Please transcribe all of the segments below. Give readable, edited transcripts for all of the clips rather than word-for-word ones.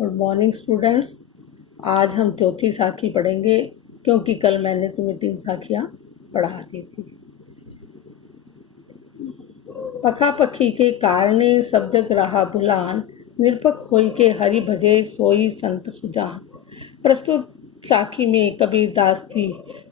Good morning students. आज हम चौथी साखी पढ़ेंगे क्योंकि कल मैंने तुम्हें 3 साखियाँ पढ़ा दी थी। पखा पखी के कारणे सब जग रहा भुलान, निरपक होई के हरि भजे सोई संत सुजान। प्रस्तुत साखी में कबीरदास जी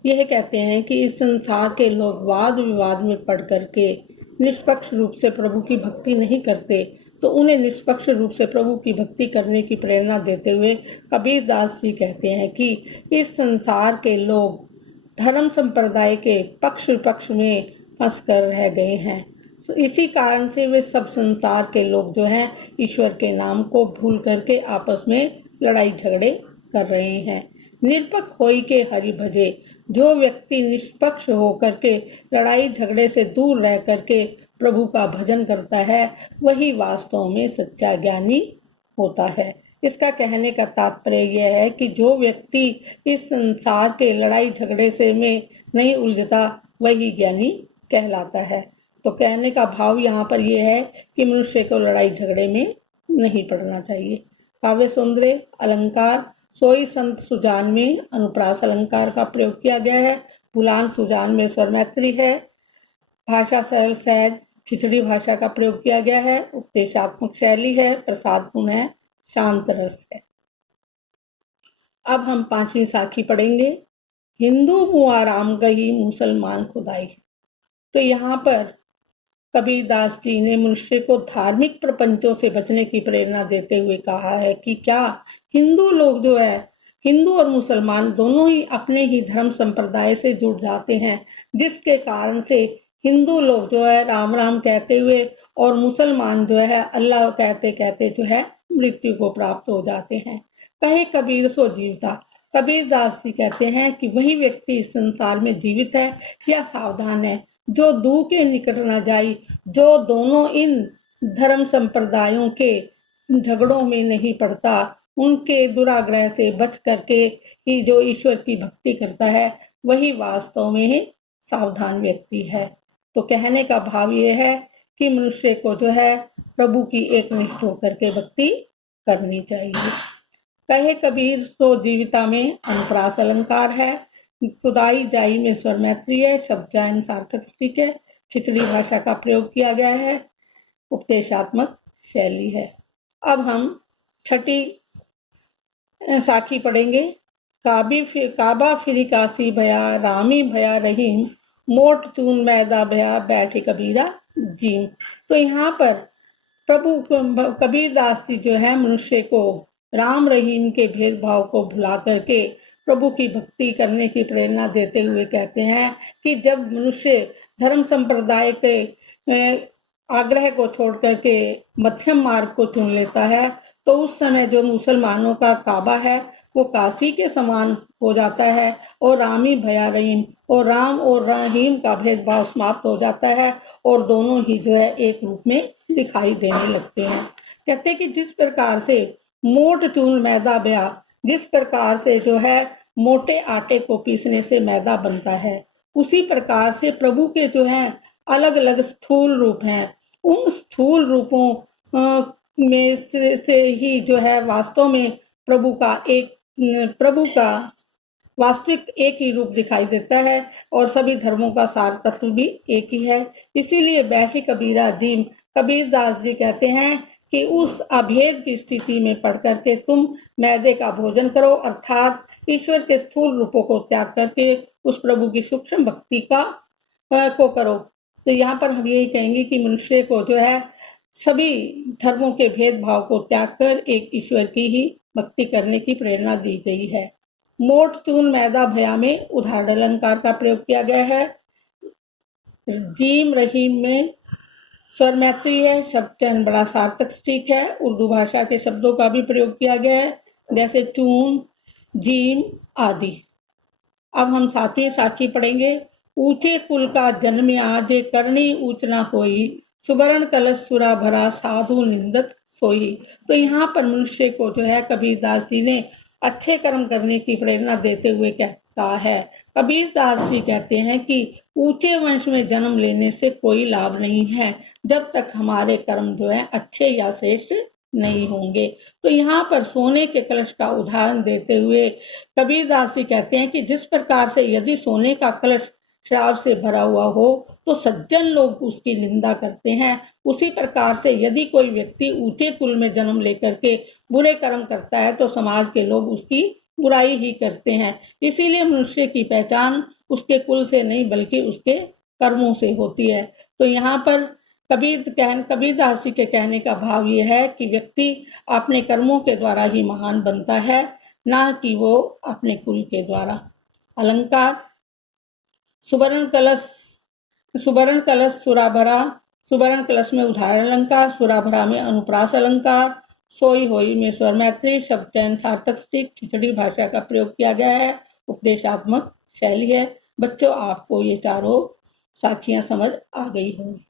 यह कहते हैं कि इस संसार के लोग वाद विवाद में पड़ करके निष्पक्ष रूप से प्रभु की भक्ति नहीं करते, तो उन्हें निष्पक्ष रूप से प्रभु की भक्ति करने की प्रेरणा देते हुए कबीरदास जी कहते हैं कि इस संसार के लोग धर्म संप्रदाय के पक्ष विपक्ष में फंस कर रह गए हैं। तो इसी कारण से वे सब संसार के लोग जो हैं ईश्वर के नाम को भूल करके आपस में लड़ाई झगड़े कर रहे हैं। निरपक होई के हरि भजे, जो व्यक्ति निष्पक्ष होकर के लड़ाई झगड़े से दूर रह करके प्रभु का भजन करता है, वही वास्तव में सच्चा ज्ञानी होता है। इसका कहने का तात्पर्य यह है कि जो व्यक्ति इस संसार के लड़ाई झगड़े से में नहीं उलझता, वही ज्ञानी कहलाता है। तो कहने का भाव यहाँ पर यह है कि मनुष्य को लड़ाई झगड़े में नहीं पड़ना चाहिए। काव्य सौंदर्य अलंकार सोई संत सुजान में अनुप्रास अलंकार का प्रयोग किया गया है। बुलान सुजान में स्वर मैत्री है। भाषा सरल सहज खिचड़ी भाषा का प्रयोग किया गया है। उपदेशात्मक शैली है। प्रसाद गुण है। शांत रस है। अब हम 5वीं साखी पढ़ेंगे। हिंदू मुआ राम गई, मुसलमान खुदाई। तो यहाँ पर कबीरदास जी ने मनुष्य को धार्मिक प्रपंचों से बचने की प्रेरणा देते हुए कहा है कि क्या हिंदू लोग जो है, हिंदू और मुसलमान दोनों ही अपने ही धर्म संप्रदाय से जुड़ जाते हैं, जिसके कारण से हिंदू लोग जो है राम राम कहते हुए और मुसलमान जो है अल्लाह कहते कहते जो है मृत्यु को प्राप्त हो जाते हैं। कहे कबीर सो जीवता। कबीरदास जी कहते हैं कि वही व्यक्ति इस संसार में जीवित है या सावधान है जो दू के निकट न जाई, जो दोनों इन धर्म संप्रदायों के झगड़ों में नहीं पड़ता, उनके दुराग्रह से बच करके ही जो ईश्वर की भक्ति करता है, वही वास्तव में ही सावधान व्यक्ति है। तो कहने का भाव ये है कि मनुष्य को जो है प्रभु की एकनिष्ठ होकर के भक्ति करनी चाहिए। कहे कबीर सो जीविता में अनुप्रास अलंकार है। खुदाई जाई में स्वर मैत्री है। शब्द चयन सार्थक स्टिक है। खिचड़ी भाषा का प्रयोग किया गया है। उपदेशात्मक शैली है। अब हम 6ठी साखी पढ़ेंगे। काबा फिरी काशी भया, रामी भया रहीम, मोट चून मैदा भया, बैठे कबीरा जीम। तो यहाँ पर प्रभु कबीरदास जी जो है मनुष्य को राम रहीम के भेदभाव को भुला करके प्रभु की भक्ति करने की प्रेरणा देते हुए कहते हैं कि जब मनुष्य धर्म संप्रदाय के आग्रह को छोड़ करके मध्यम मार्ग को चुन लेता है, तो उस समय जो मुसलमानों का काबा है वो काशी के समान हो जाता है और रामी भया रहीम, और राम और रहीम का भेदभाव समाप्त हो जाता है और दोनों ही जो है एक रूप में दिखाई देने लगते हैं। कहते हैं कि जिस प्रकार से मोट चून मैदा बया, जिस प्रकार से जो है मोटे आटे को पीसने से मैदा बनता है, उसी प्रकार से प्रभु के जो है अलग अलग स्थूल रूप हैं। उन स्थूल रूपों में से ही जो है वास्तव में प्रभु का वास्तविक एक ही रूप दिखाई देता है और सभी धर्मों का सार तत्व भी एक ही है। इसीलिए बैठी कबीरा जीम, कबीरदास जी कहते हैं कि उस अभेद की स्थिति में पढ़ करके तुम मैदे का भोजन करो, अर्थात ईश्वर के स्थूल रूपों को त्याग करके उस प्रभु की सूक्ष्म भक्ति को करो। तो यहाँ पर हम यही कहेंगे कि मनुष्य को जो है सभी धर्मों के भेदभाव को त्याग कर एक ईश्वर की ही भक्ति करने की प्रेरणा दी गई है। मोट चून मैदा भया में उदाहरण अलंकार का प्रयोग किया गया है। जीम रहीम में स्वर मैत्री है। शब्द चयन बड़ा सार्थक सटीक है। उर्दू भाषा के शब्दों का भी प्रयोग किया गया है, जैसे चून, जीम आदि। अब हम 7वीं साखी पढ़ेंगे। ऊंचे कुल का जन्म्या, जे करनी ऊंच ना होई, सुवर्ण कलश सुरा भरा, साधु निंदत सोई। तो यहाँ पर मनुष्य को जो है कबीरदास जी ने अच्छे कर्म करने की प्रेरणा देते हुए कहता है। कबीरदास जी कहते हैं कि ऊंचे वंश में जन्म लेने से कोई लाभ नहीं है, जब तक हमारे कर्म जो है अच्छे या श्रेष्ठ नहीं होंगे। तो यहाँ पर सोने के कलश का उदाहरण देते हुए कबीरदास जी कहते हैं कि जिस प्रकार से यदि सोने का कलश शराब से भरा हुआ हो तो सज्जन लोग उसकी निंदा करते हैं, उसी प्रकार से यदि कोई व्यक्ति ऊंचे कुल में जन्म लेकर के बुरे कर्म करता है तो समाज के लोग उसकी बुराई ही करते हैं। इसीलिए मनुष्य की पहचान उसके कुल से नहीं बल्कि उसके कर्मों से होती है। तो यहाँ पर कबीरदास जी के कहने का भाव ये है कि व्यक्ति अपने कर्मों के द्वारा ही महान बनता है, ना कि वो अपने कुल के द्वारा। अलंकार सुवर्ण कलश सुराभरा। सुवर्ण कलश में उदाहरण अलंकार, सुराभरा में अनुप्रास अलंकार, सोई होई में स्वर मैत्री, शब्द चयन सार्थक स्टिक, खिचड़ी भाषा का प्रयोग किया गया है, उपदेशात्मक शैली है। बच्चों, आपको ये चारों साखियां समझ आ गई होंगी।